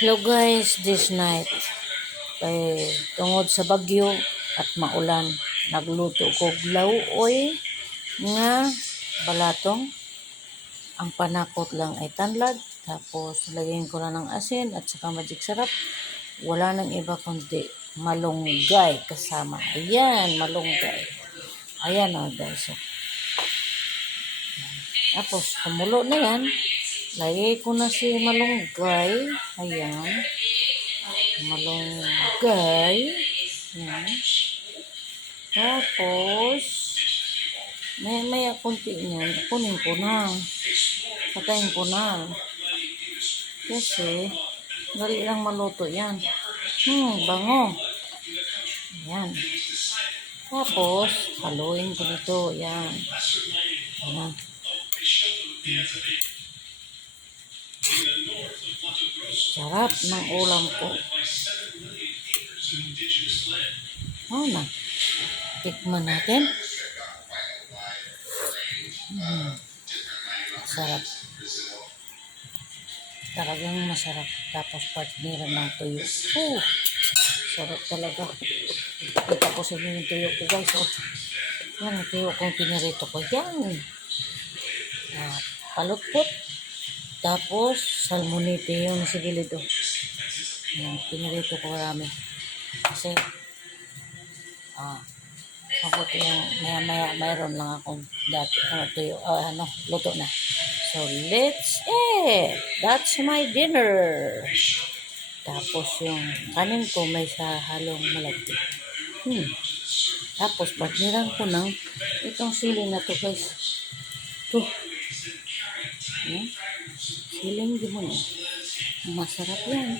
Hello guys, this night kay tungod sa bagyo at maulan, nagluto ko glauoy nga balatong. Ang panakot lang ay tanlad, tapos lagyan ko na ng asin at saka magic sarap. Wala nang iba kundi malunggay kasama. Ayan, malunggay. Ayan o guys. Tapos kumulo na yan. Lagay ko na si malunggay. Ayan. Malunggay. Ayan. Tapos, maya kunti niyan. Kunin ko na. Patayin ko na. Kasi, dali lang maluto yan. Bango. Ayan. Tapos, haluin ko nito. Ayan. Ayan. Sarap ng ulam ko. Na. Tikman natin. Sarap. Talagang masarap. Tapos partner ng tuyo. Sarap talaga. Kita ko sa inyo yung tuyo ko guys. Yan ang tuyo kong pinirito ko. Yan. Palutpot. Tapos salmonite yung sa gilid. Yan. Pinirito ko marami. Kasi mabuti yung maya mayroon lang akong dati tuyo, luto na. So let's eat. That's my dinner. Tapos yung kanin ko may sa halong malagkit. Tapos partneran ko ng itong sili na to guys. To. Siling di mo na. Masarap yan.